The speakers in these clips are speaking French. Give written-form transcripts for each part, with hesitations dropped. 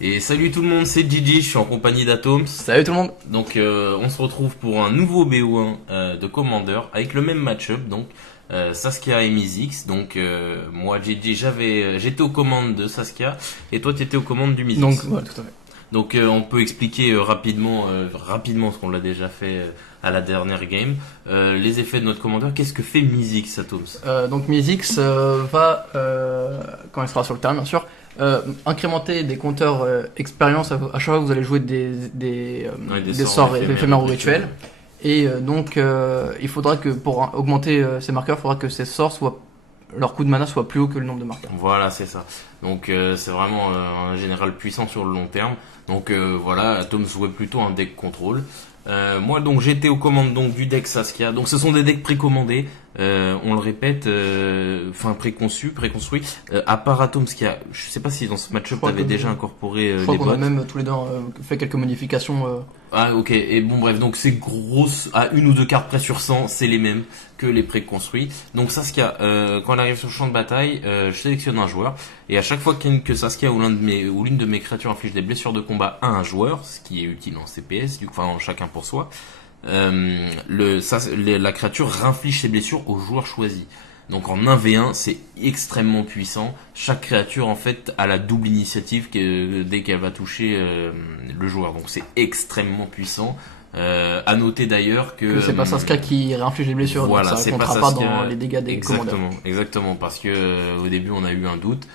Et salut tout le monde, c'est Gigi, je suis en compagnie d'Atoms. Salut tout le monde. Donc on se retrouve pour un nouveau BO1 de Commander avec le même match-up, donc Saskia et Mizzix. Donc moi Gigi j'étais aux commandes de Saskia et toi tu étais aux commandes du Mizzix. Donc, ouais, tout à fait. Donc on peut expliquer rapidement ce qu'on l'a déjà fait à la dernière game. Les effets de notre commandeur, qu'est-ce que fait Mizzix, Atoms? Donc Mizzix va, quand il sera sur le terrain bien sûr, incrémenter des compteurs expérience à chaque fois que vous allez jouer des sorts éphémères ou rituels. Et donc il faudra que pour augmenter ces marqueurs, il faudra que ces sorts soient, leur coût de mana soit plus haut que le nombre de marqueurs. Voilà, c'est ça. Donc c'est vraiment un général puissant sur le long terme. Donc voilà, Atoms jouait plutôt un deck contrôle. Moi donc j'étais aux commandes donc du deck Saskia. Donc ce sont des decks précommandés, on le répète, enfin préconstruits. À part Atoms qui a, je sais pas si dans ce match-up t'avais déjà incorporé je crois les qu'on a bots. même tous les deux fait quelques modifications. Ah ok, et bon bref, donc c'est grosse, à une ou deux cartes près sur 100, c'est les mêmes que les préconstruits. Donc Saskia, quand elle arrive sur le champ de bataille, je sélectionne un joueur, et à chaque fois que Saskia ou l'une de mes créatures inflige des blessures de combat à un joueur, ce qui est utile en CPS, du coup, enfin chacun pour soi, la créature réinflige ses blessures au joueur choisi. Donc en 1v1, c'est extrêmement puissant. Chaque créature en fait a la double initiative dès qu'elle va toucher le joueur. Donc c'est extrêmement puissant. À noter d'ailleurs que c'est pas Saskia qui réinflige les blessures, voilà, donc ça c'est comptera pas pas Saskia, dans les dégâts des commandeurs. Exactement, parce que au début on a eu un doute.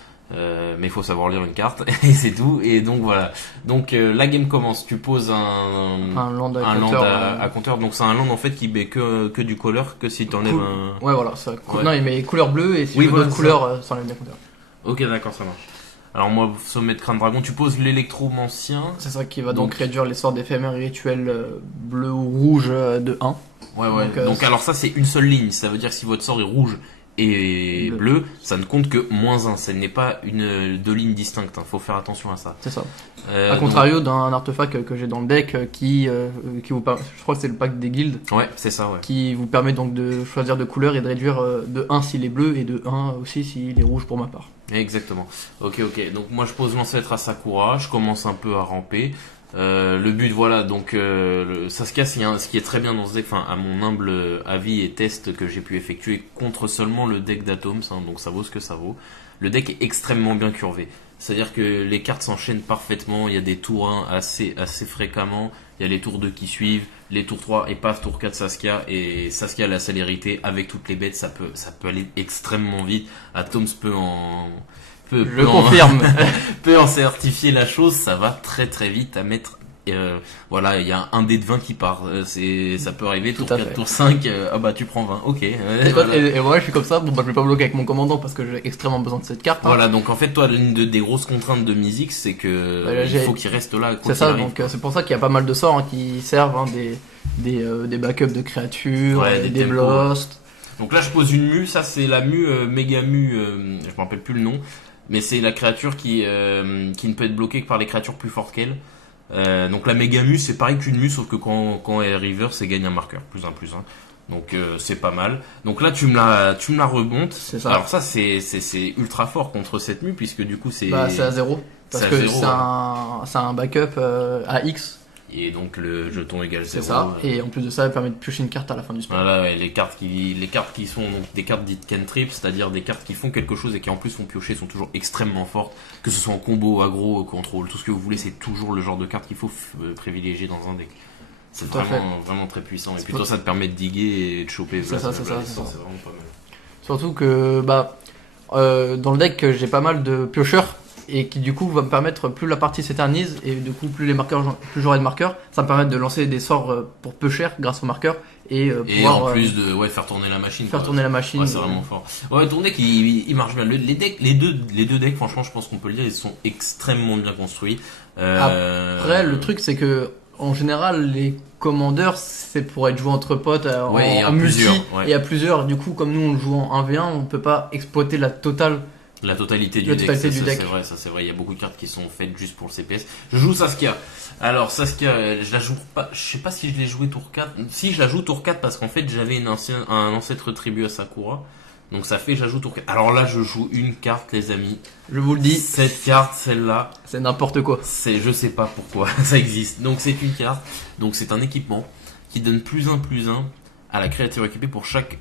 Mais il faut savoir lire une carte et c'est tout. Et donc voilà. Donc la game commence. Tu poses Un land à compteur. Donc c'est un land en fait qui met que du color, que si t'enlèves un. Ouais voilà. Ça, Ouais. Non il met couleur bleue et si Oui, tu veux voilà, d'autres couleurs, ça enlève des compteurs. Ok, d'accord, ça marche. Alors moi, sommet de crâne dragon, tu poses l'électromancien. C'est ça qui va donc réduire les sorts d'éphémères rituels bleu ou rouge de 1. Ouais. Donc alors ça c'est une seule ligne. Ça veut dire que si votre sort est rouge et bleu, ça ne compte que -1. Ce n'est pas deux lignes distinctes. Faut faire attention à ça. C'est ça. A contrario d'un artefact que j'ai dans le deck qui vous permet, je crois que c'est le pack des guildes. Ouais, c'est ça, ouais. Qui vous permet donc de choisir de couleur et de réduire de 1 s'il est bleu et de 1 aussi s'il est rouge pour ma part. Exactement. Ok. Donc moi je pose l'ancêtre à Sakura, je commence un peu à ramper. Le but, voilà, donc Saskia, ce qui est très bien dans ce deck, enfin à mon humble avis et test que j'ai pu effectuer contre seulement le deck d'Atoms, donc ça vaut ce que ça vaut. Le deck est extrêmement bien curvé. C'est-à-dire que les cartes s'enchaînent parfaitement, il y a des tours 1 assez fréquemment, il y a les tours 2 qui suivent, les tours 3 et paf, tour 4 Saskia, et Saskia a la célérité avec toutes les bêtes, ça peut aller extrêmement vite. Atoms peut en certifier la chose, ça va très très vite à mettre. Voilà, il y a un dé de 20 qui part, ça peut arriver, tour 4, tour 5, ah bah tu prends 20, ok. Voilà. Et voilà, je suis comme ça, bon bah je vais pas bloquer avec mon commandant parce que j'ai extrêmement besoin de cette carte. Voilà, donc en fait toi l'une des grosses contraintes de Mizzix c'est que il faut qu'il reste là. C'est ça, donc c'est pour ça qu'il y a pas mal de sorts qui servent, des backups de créatures, des Blost. Donc là je pose une mue, ça c'est la mue méga mue, je me rappelle plus le nom. Mais c'est la créature qui ne peut être bloquée que par les créatures plus fortes qu'elle. Donc la méga mue c'est pareil qu'une mue sauf que quand elle reverse c'est gagne un marqueur +1/+1. Donc c'est pas mal. Donc là tu me la remontes. C'est ça. Alors ça c'est ultra fort contre cette mue puisque du coup c'est à 0 parce que c'est un backup à X. Et donc le jeton égale 0. C'est ça. Et en plus de ça, elle permet de piocher une carte à la fin du spell. Voilà, les cartes qui sont donc des cartes dites cantrip, c'est-à-dire des cartes qui font quelque chose et qui en plus font piocher, sont toujours extrêmement fortes. Que ce soit en combo, aggro, contrôle, tout ce que vous voulez, c'est toujours le genre de carte qu'il faut privilégier dans un deck. C'est vraiment très puissant. Et puis toi, ça te permet de diguer et de choper. C'est ça. C'est vraiment pas mal. Surtout que dans le deck, j'ai pas mal de piocheurs. Et qui du coup va me permettre, plus la partie s'éternise et du coup plus j'aurai de marqueurs, ça me permet de lancer des sorts pour peu cher grâce aux marqueurs et pouvoir, en plus de faire tourner la machine. Ouais, c'est vraiment fort. Ouais, ton deck il marche bien. Les deux decks, franchement, je pense qu'on peut le dire, ils sont extrêmement bien construits. Après, le truc c'est que en général les commandeurs c'est pour être joué entre potes en multi et à plusieurs. Du coup, comme nous on joue en 1v1, on peut pas exploiter la totalité du deck. C'est vrai, il y a beaucoup de cartes qui sont faites juste pour le CPS. Je joue Saskia. Alors Saskia, je la joue pas, je sais pas si je l'ai joué tour 4. Si, je la joue tour 4 parce qu'en fait j'avais un ancêtre tribut à Sakura. Donc ça fait j'ajoute tour 4. Alors là je joue une carte les amis. Je vous le dis. Cette carte, celle-là. C'est n'importe quoi. Je sais pas pourquoi ça existe. Donc c'est une carte. Donc c'est un équipement qui donne +1/+1 à la créature équipée pour chaque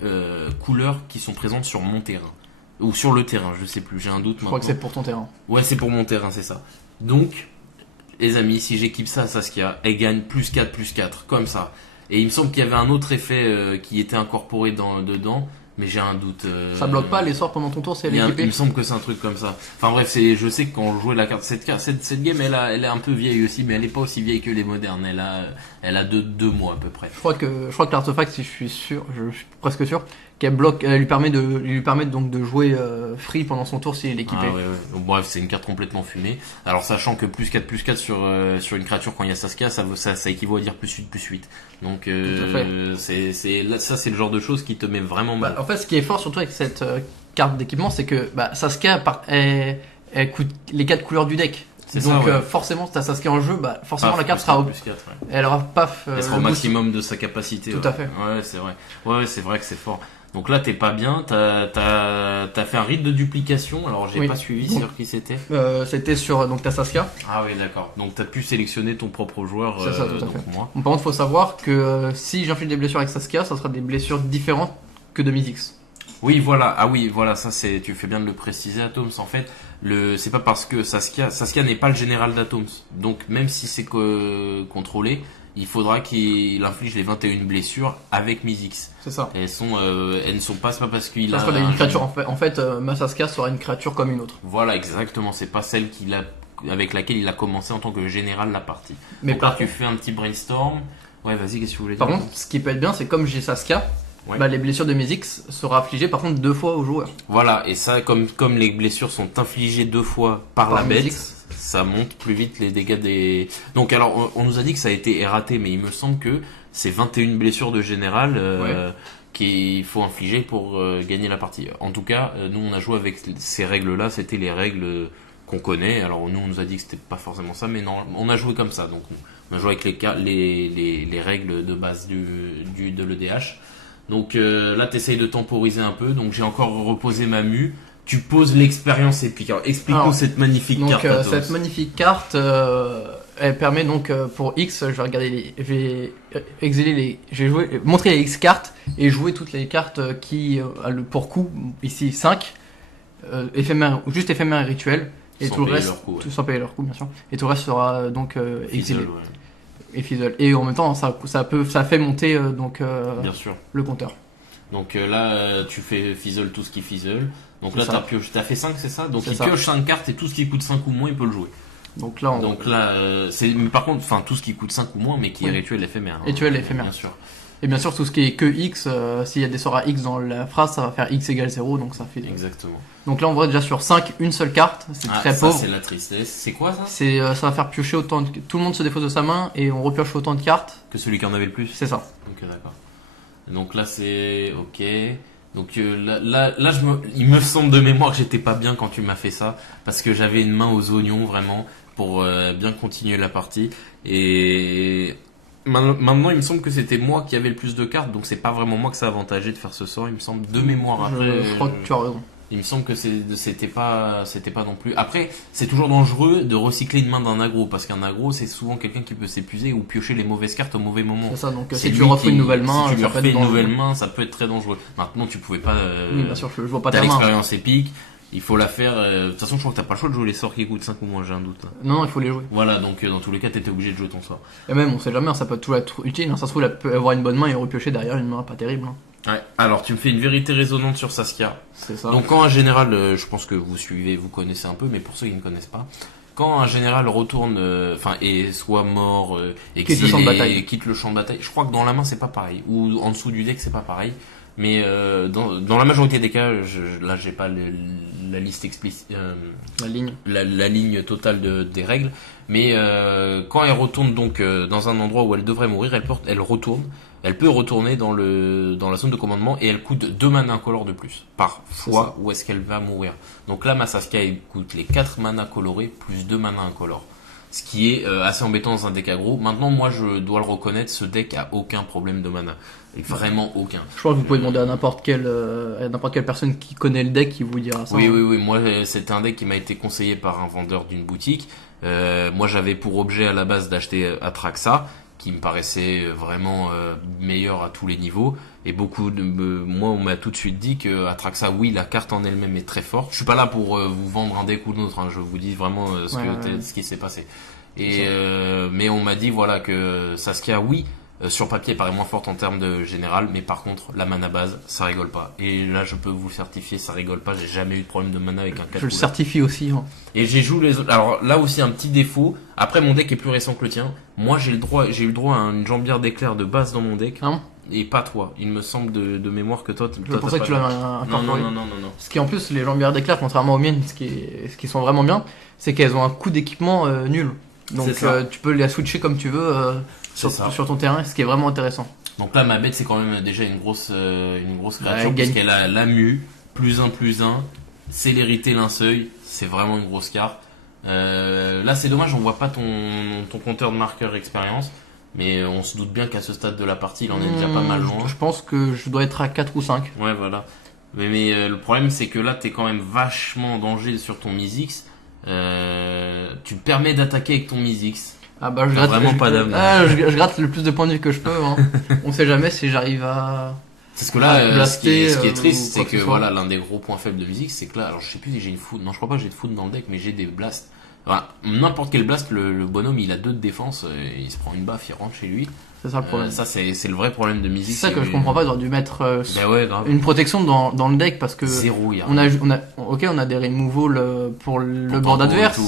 couleur qui sont présentes sur mon terrain. Ou sur le terrain, je sais plus, j'ai un doute maintenant. Je crois que c'est pour ton terrain. Ouais, c'est pour mon terrain, c'est ça. Donc, les amis, si j'équipe ça à Saskia, elle gagne +4/+4, comme ça. Et il me semble qu'il y avait un autre effet qui était incorporé dedans, mais j'ai un doute. Ça bloque pas les sorts pendant ton tour si elle est équipée? Il me semble que c'est un truc comme ça. Enfin bref, je sais que quand je jouais la carte, cette game, elle est un peu vieille aussi, mais elle est pas aussi vieille que les modernes. Elle a deux mois à peu près. Je crois que l'artefact, si je suis presque sûr, qu'elle bloque, elle lui permet donc de jouer free pendant son tour s'il est équipé. Ah ouais. Donc, bref, c'est une carte complètement fumée. Alors sachant que +4/+4 sur une créature quand il y a Saskia, ça équivaut à dire +8/+8. Donc ça c'est le genre de choses qui te met vraiment mal. En fait, ce qui est fort surtout avec cette carte d'équipement, c'est que Saskia elle coûte les 4 couleurs du deck. Donc forcément, si t'as Saskia en jeu, forcément la carte sera au +4. Ouais. Elle aura paf. Elle sera au maximum de sa capacité. Tout à fait. Ouais, c'est vrai. Ouais, c'est vrai que c'est fort. Donc là, t'es pas bien. T'as fait un rite de duplication. Alors j'ai pas suivi sur qui c'était. C'était sur donc ta Saskia. Ah oui, d'accord. Donc t'as pu sélectionner ton propre joueur. C'est ça, tout à fait. Moi. Par contre, faut savoir que si j'inflige des blessures avec Saskia, ça sera des blessures différentes que de Mythix. Oui, voilà. Ah oui, voilà. Ça tu fais bien de le préciser, Atoms. En fait, c'est pas parce que Saskia n'est pas le général d'Atoms. Donc même si c'est contrôlé, il faudra qu'il inflige les 21 blessures avec Mythix. C'est ça. Elles ne sont pas, c'est pas parce qu'il ça sera une créature en fait ma Saskia sera une créature comme une autre. Voilà, exactement. C'est pas celle avec laquelle il a commencé en tant que général la partie. Mais donc là, tu fais un petit brainstorm. Ouais, vas-y, qu'est-ce que tu voulais dire? Par contre, ce qui peut être bien, c'est comme j'ai Saskia. Ouais. Les blessures de Mythix seront affligées par contre 2 fois au joueur. Voilà, et ça, comme les blessures sont infligées 2 fois par la bête, ça monte plus vite les dégâts des... Donc alors, on nous a dit que ça a été erraté, mais il me semble que c'est 21 blessures de général qu'il faut infliger pour gagner la partie. En tout cas, nous on a joué avec ces règles-là, c'était les règles qu'on connaît. Alors nous on nous a dit que c'était pas forcément ça, mais non, on a joué comme ça. Donc on a joué avec les règles de base de l'EDH. Donc là, tu essayes de temporiser un peu. Donc j'ai encore reposé ma mue. Tu poses l'expérience épique. Alors explique-nous cette magnifique carte. Cette magnifique carte, elle permet donc pour X, je vais regarder montrer les X cartes et jouer toutes les cartes qui, pour coup, ici 5, juste éphémères et rituels. Et tout le reste, sans payer leur coût, bien sûr. Et tout le reste sera donc exilé. Et fizzle. Et en même temps, ça fait monter bien sûr. Le compteur. Donc là, tu fais fizzle tout ce qui fizzle. Donc là, t'as fait 5, c'est ça? Donc il pioche 5 cartes et tout ce qui coûte 5 ou moins, il peut le jouer. Donc là, mais par contre, tout ce qui coûte 5 ou moins, mais qui est rituel éphémère. Rituel éphémère. Bien sûr. Et bien sûr, tout ce qui est que X, s'il y a des sorts à X dans la phrase, ça va faire X égale 0, donc ça fait... Exactement. Donc là, on voit déjà sur 5, une seule carte, c'est très pauvre. C'est la tristesse. C'est quoi ça? Ça va faire piocher autant tout le monde se défausse de sa main et on repioche autant de cartes. Que celui qui en avait le plus? C'est ça. Ok, d'accord. Donc là, c'est... Ok. Donc là, il me semble de mémoire que j'étais pas bien quand tu m'as fait ça, parce que j'avais une main aux oignons, vraiment, pour bien continuer la partie. Et... Maintenant, il me semble que c'était moi qui avais le plus de cartes, donc c'est pas vraiment moi que ça avantageait de faire ce sort, il me semble, de mémoire. Après, je crois que tu as raison. Il me semble que c'était pas non plus. Après, c'est toujours dangereux de recycler une main d'un aggro, parce qu'un aggro, c'est souvent quelqu'un qui peut s'épuiser ou piocher les mauvaises cartes au mauvais moment. C'est ça, donc si tu refais une nouvelle main, si tu lui refais une nouvelle main, ça peut être très dangereux. Maintenant, tu pouvais pas. Oui, bien sûr, je vois pas ta main. T'as l'expérience épique. Il faut la faire. De toute façon, je crois que t'as pas le choix de jouer les sorts qui coûtent 5 ou moins, j'ai un doute. Non, il faut les jouer. Voilà, donc dans tous les cas, t'étais obligé de jouer ton sort. Et même, on sait jamais, ça peut tout être utile. Ça se trouve, elle peut avoir une bonne main et repiocher derrière une main pas terrible. Ouais, alors tu me fais une vérité résonante sur Saskia. C'est ça. Donc, quand un général, je pense que vous connaissez un peu, mais pour ceux qui ne connaissent pas, quand un général retourne, et soit mort, exilé, quitte le champ de bataille, je crois que dans la main c'est pas pareil, ou en dessous du deck c'est pas pareil. Mais dans la majorité des cas, là j'ai pas la liste explicite, la ligne totale des règles, mais quand elle retourne donc dans un endroit où elle devrait mourir, elle peut retourner dans la zone de commandement et elle coûte 2 mana incolores de plus par fois où est-ce qu'elle va mourir. Donc là, ma Saskia elle coûte les 4 mana colorés plus 2 mana incolores. ce qui est assez embêtant dans un deck aggro. Maintenant, moi, je dois le reconnaître, ce deck a aucun problème de mana. Et vraiment aucun. Je pense que vous pouvez demander à n'importe quelle personne qui connaît le deck qui vous dira ça. Oui, moi, c'était un deck qui m'a été conseillé par un vendeur d'une boutique. Moi, j'avais pour objet à la base d'acheter Atraxa, qui me paraissait vraiment meilleur à tous les niveaux. Et moi, on m'a tout de suite dit que Atraxa, oui, la carte en elle-même est très forte. Je suis pas là pour vous vendre un deck ou l'autre, hein. Je vous dis vraiment ce qui s'est passé. Et mais on m'a dit voilà que Saskia, oui, sur papier paraît moins forte en termes de général, mais par contre la mana base, ça rigole pas. Et là, je peux vous certifier, ça rigole pas. J'ai jamais eu de problème de mana avec un 4. Je le certifie aussi. Hein. Et j'ai joué les autres. Alors là aussi un petit défaut. Après, mon deck est plus récent que le tien. Moi, j'ai eu le droit à une jambière d'éclair de base dans mon deck. Ah bon. Et pas toi. Il me semble de mémoire que toi. Je pensais que tu l'avais incorporé. Non. Ce qui en plus, les jambières d'éclair, contrairement aux miennes, ce qui sont vraiment bien, c'est qu'elles ont un coût d'équipement nul. Donc tu peux les switcher comme tu veux sur ton terrain, ce qui est vraiment intéressant. Donc là, ma bête, c'est quand même déjà une grosse créature, puisqu'elle a la mue, +1/+1, célérité linceuil, c'est vraiment une grosse carte. Là, c'est dommage, on voit pas ton compteur de marqueur expérience, mais on se doute bien qu'à ce stade de la partie, il en est déjà pas mal loin. Je pense que je dois être à 4 ou 5. Ouais, voilà. Mais le problème, c'est que là, t'es quand même vachement en danger sur ton Mizzix. Tu te permets d'attaquer avec ton Mizzix. Ah bah je gratte vraiment pas d'âme. Je gratte le plus de points de vie que je peux. Hein. On sait jamais si j'arrive à. Parce que là, ce qui est triste, c'est que voilà, l'un des gros points faibles de Mizzix, c'est que là, alors je sais plus si j'ai une foudre. Non, je crois pas que j'ai de foudre dans le deck, mais j'ai des blasts. Voilà, n'importe quel blast, le bonhomme, il a 2 de défense, il se prend une baffe, il rentre chez lui. C'est ça le problème. Ça, c'est le vrai problème de Mizzix. C'est ça que je comprends pas, ils auraient dû mettre une protection dans le deck parce que. Zéro, on a des removals pour le board adverse.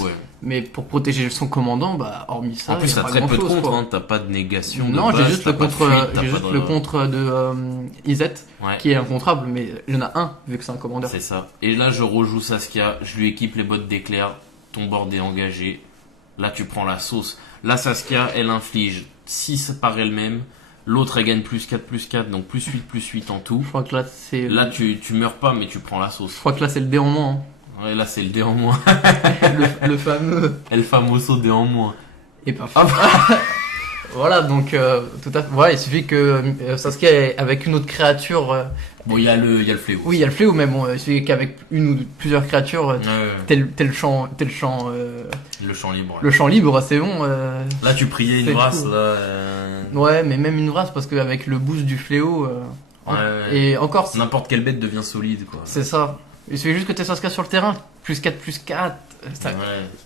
Mais pour protéger son commandant, bah, hormis ça. En plus, t'as très peu de contre, hein, t'as pas de négation. Non, j'ai juste le contre de Izette, qui est incontrable, mais il y en a un, vu que c'est un commandeur. C'est ça. Et là, je rejoue Saskia, je lui équipe les bottes d'éclair, ton board est engagé. Là, tu prends la sauce. Là, Saskia, elle inflige 6 par elle-même. L'autre, elle gagne +4/+4, donc +8/+8 en tout. Je crois que là, c'est. Là, tu meurs pas, mais tu prends la sauce. Je crois que là, c'est le dé en moins. Hein. Ouais, là, c'est le dé en moins. le fameux. El famoso dé en moins. Et pas Voilà, donc, tout à fait. Ouais, il suffit que Saskia ait avec une autre créature. Bon, il y a le fléau. Oui, il y a le fléau, mais bon, il suffit qu'avec une ou plusieurs créatures, tel champ. Le champ libre. Le champ libre, c'est bon. Là, tu priais une race, là. Ouais, mais même une race, parce qu'avec le boost du fléau. Et encore. N'importe quelle bête devient solide, quoi. C'est ça. Il suffit juste que tu aies Saskia sur le terrain. +4/+4.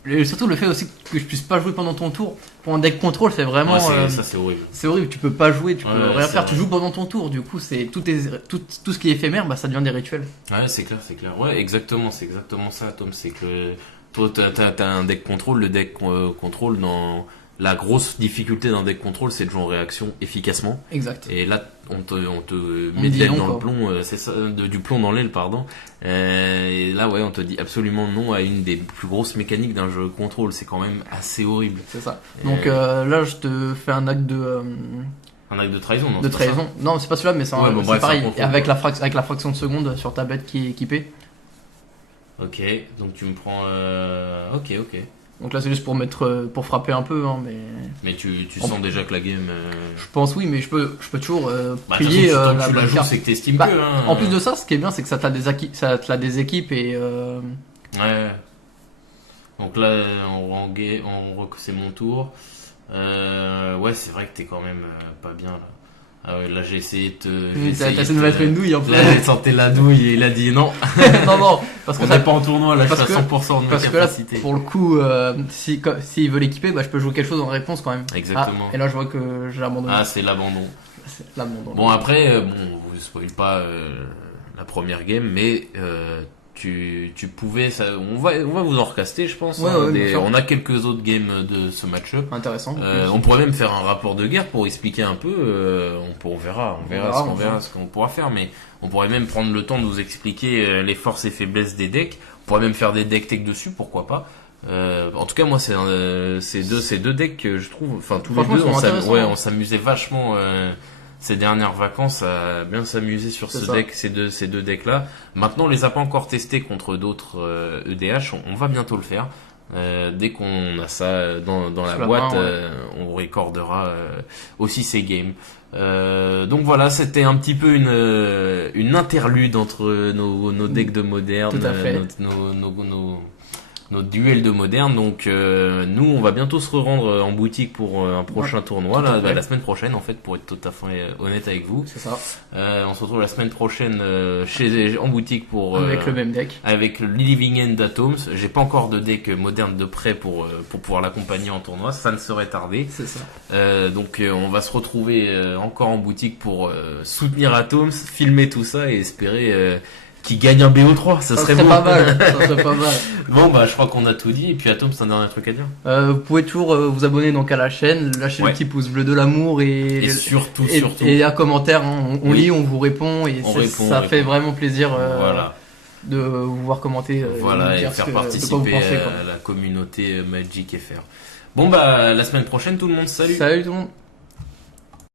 Et surtout le fait aussi que je puisse pas jouer pendant ton tour. Pour un deck contrôle, c'est vraiment. Ça, c'est horrible. C'est horrible. Tu peux pas jouer, tu peux rien faire. Tu joues pendant ton tour. Du coup, c'est tout ce qui est éphémère, bah ça devient des rituels. Ouais, c'est clair. Ouais, exactement. C'est exactement ça, Tom. C'est que toi, t'as un deck contrôle. Le deck contrôle dans. La grosse difficulté d'un deck contrôle, c'est de jouer en réaction efficacement. Exact. Et là, on te met de l'aile dans le plomb, c'est ça, du plomb dans l'aile, pardon. Et là, ouais, on te dit absolument non à une des plus grosses mécaniques d'un jeu contrôle. C'est quand même assez horrible. C'est ça. Donc là, je te fais un acte de. Un acte de trahison, non? De trahison. Non, c'est pas celui-là, mais c'est pareil. Avec la fraction de seconde sur ta bête qui est équipée. Ok, donc tu me prends. Ok. Donc là c'est juste pour frapper un peu, hein, mais tu sens déjà que la game. Je pense oui, mais je peux toujours prier la tu la joues, c'est que t'estimes que. Hein, en plus de ça, ce qui est bien, c'est que ça te des équipes et. Ouais. Donc là, c'est mon tour. Ouais, c'est vrai que t'es quand même pas bien là. Ah ouais, là j'ai essayé de T'as essayé de mettre une douille en plus. Là j'ai sorti la douille et il a dit non. non, parce qu'on n'est pas en tournoi, là je suis à 100% de ma capacité. Là, pour le coup, s'il veut l'équiper, bah, je peux jouer quelque chose en réponse quand même. Exactement. Et là je vois que j'ai abandonné. Ah, c'est l'abandon. Bon, après, on vous spoil pas la première game, mais tu pouvais, on va vous en recaster, je pense. Ouais, on a quelques autres games de ce match-up. Intéressant. On pourrait même faire un rapport de guerre pour expliquer un peu. On verra ce qu'on pourra faire, mais on pourrait même prendre le temps de vous expliquer les forces et faiblesses des decks. On pourrait même faire des deck tech dessus, pourquoi pas. En tout cas, moi, ces deux decks que je trouve, enfin tous les deux, on s'amusait vachement. Ces dernières vacances à bien s'amuser sur ces deux decks là. Maintenant on les a pas encore testés contre d'autres EDH, on va bientôt le faire. Dès qu'on a ça dans la boîte, on recordera aussi ces games. Donc voilà, c'était un petit peu une interlude entre nos decks de moderne, tout à fait. Nos duels de moderne. Donc nous, on va bientôt se rendre en boutique pour un prochain tournoi la semaine prochaine, en fait, pour être tout à fait honnête avec vous. C'est ça. On se retrouve la semaine prochaine en boutique pour avec le même deck, avec le Living End d'Atoms. J'ai pas encore de deck moderne de prêt pour pouvoir l'accompagner en tournoi, ça ne serait tardé. C'est ça. Donc on va se retrouver encore en boutique pour soutenir Atoms, filmer tout ça et espérer qui gagne un BO3, ça serait beau. Pas mal, ça serait pas mal. Bon je crois qu'on a tout dit, et puis Atom, c'est un dernier truc à dire. Vous pouvez toujours vous abonner donc à la chaîne, lâcher le petit pouce bleu de l'amour et surtout et un commentaire, hein. On lit, on vous répond et ça fait vraiment plaisir de vous voir commenter et faire participer à la communauté Magic FR. Bon la semaine prochaine tout le monde, salut. Salut tout le monde.